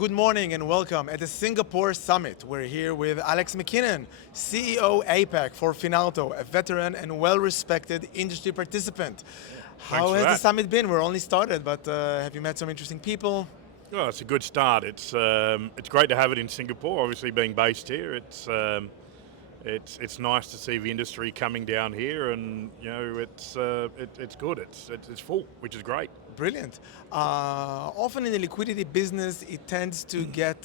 Good morning and welcome at the Singapore Summit. We're here with Alex Mackinnon, CEO APAC for Finalto, a veteran and well-respected industry participant. How for has the that. summit been? We're only started, but have you met some interesting people? Well, it's a good start. It's great to have it in Singapore. Obviously, being based here, it's nice to see the industry coming down here, and it's good. It's full, which is great. Brilliant. Often in the liquidity business, it tends to get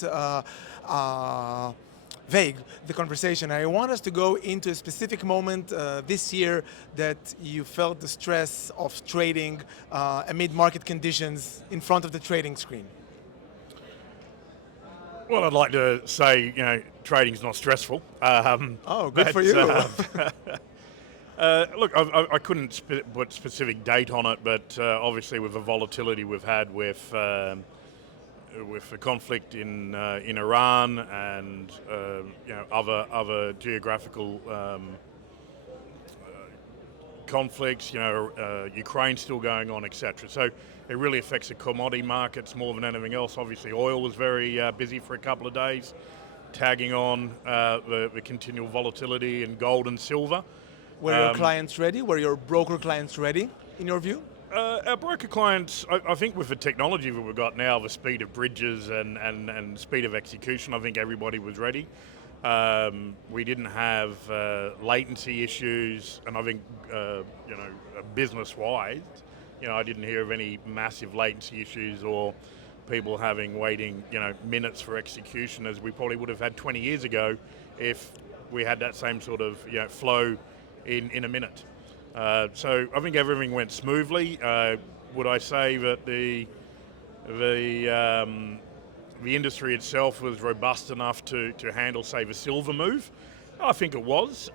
vague, the conversation. I want us to go into a specific moment this year that you felt the stress of trading amid market conditions in front of the trading screen. Well, I'd like to say, trading's not stressful. Oh, good for you. Look, I couldn't put specific date on it, but obviously with the volatility we've had with the conflict in Iran and other geographical conflicts, Ukraine still going on, etc. So it really affects the commodity markets more than anything else. Obviously, oil was very busy for a couple of days, tagging on the continual volatility in gold and silver. Were your clients ready? Were your broker clients ready, in your view? Our broker clients, I think with the technology that we've got now, the speed of bridges and speed of execution, I think everybody was ready. We didn't have latency issues, and I think, business-wise, I didn't hear of any massive latency issues or people waiting, minutes for execution as we probably would have had 20 years ago if we had that same sort of flow in a minute. So I think everything went smoothly. Would I say that the industry itself was robust enough to handle, say, the silver move? I think it was.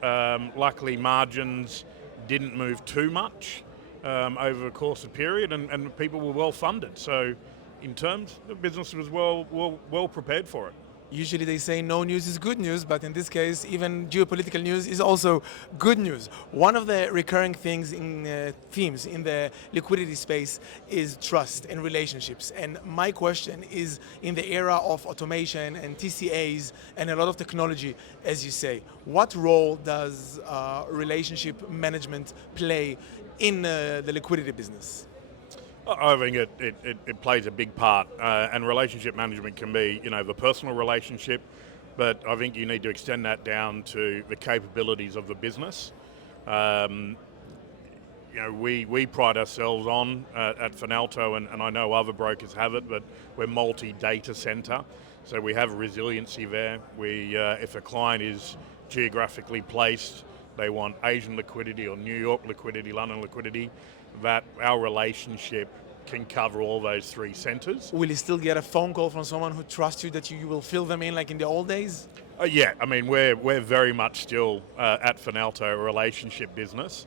Luckily, margins didn't move too much over the course of the period, and people were well funded. So in terms, the business was well prepared for it. Usually they say no news is good news, but in this case, even geopolitical news is also good news. One of the recurring things in themes in the liquidity space is trust and relationships. And my question is, in the era of automation and TCAs and a lot of technology, as you say, what role does relationship management play in the liquidity business? I think it plays a big part, and relationship management can be, the personal relationship, but I think you need to extend that down to the capabilities of the business. We pride ourselves on at Finalto, and I know other brokers have it, but we're multi-data center, so we have resiliency there. If a client is geographically placed, they want Asian liquidity or New York liquidity, London liquidity, that our relationship can cover all those three centers. Will you still get a phone call from someone who trusts you that you will fill them in like in the old days? Yeah, I mean, we're very much still at Finalto a relationship business.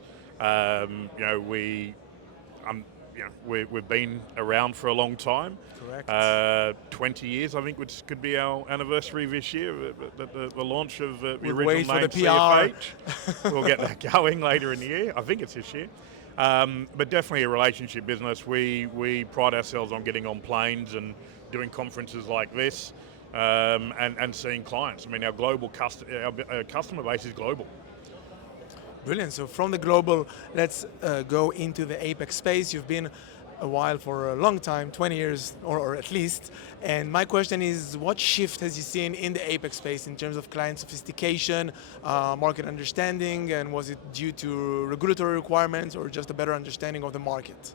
We've been around for a long time. Correct. 20 years, I think, which could be our anniversary this year, the launch of the We'll original wait for name the PR. CFH. We'll get that going later in the year. I think it's this year. But definitely a relationship business. We pride ourselves on getting on planes and doing conferences like this and seeing clients. I mean, our customer base is global. Brilliant. So from the global, let's go into the APAC space. You've been a while for a long time, 20 years or at least. And my question is, what shift has you seen in the APAC space in terms of client sophistication, market understanding, and was it due to regulatory requirements or just a better understanding of the market?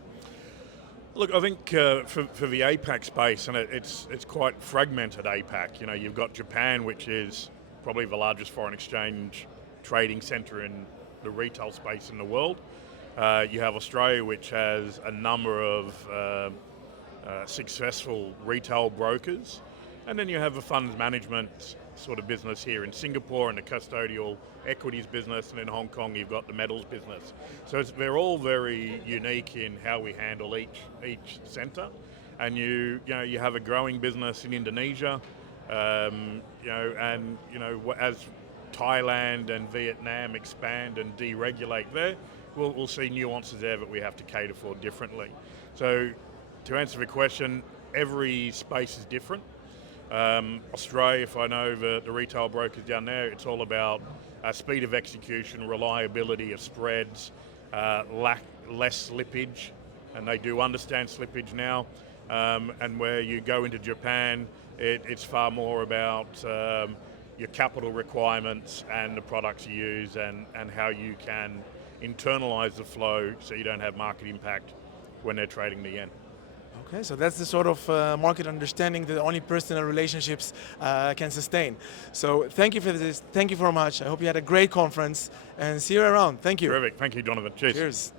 Look, I think for the APAC space, and it's quite fragmented APAC. You've got Japan, which is probably the largest foreign exchange trading center in the retail space in the world. You have Australia, which has a number of successful retail brokers. And then you have a funds management sort of business here in Singapore and the custodial equities business. And in Hong Kong, you've got the metals business. So they're all very unique in how we handle each center. And you have a growing business in Indonesia, as Thailand and Vietnam expand and deregulate there, we'll see nuances there that we have to cater for differently. So to answer the question, every space is different. Australia, if I know the retail brokers down there, it's all about speed of execution, reliability of spreads, less slippage, and they do understand slippage now. And where you go into Japan, it's far more about your capital requirements and the products you use and how you can internalize the flow so you don't have market impact when they're trading the yen. Okay, so that's the sort of market understanding that only personal relationships can sustain. So thank you for this. Thank you very much. I hope you had a great conference and see you around. Thank you. Terrific. Thank you, Donovan. Cheers. Cheers.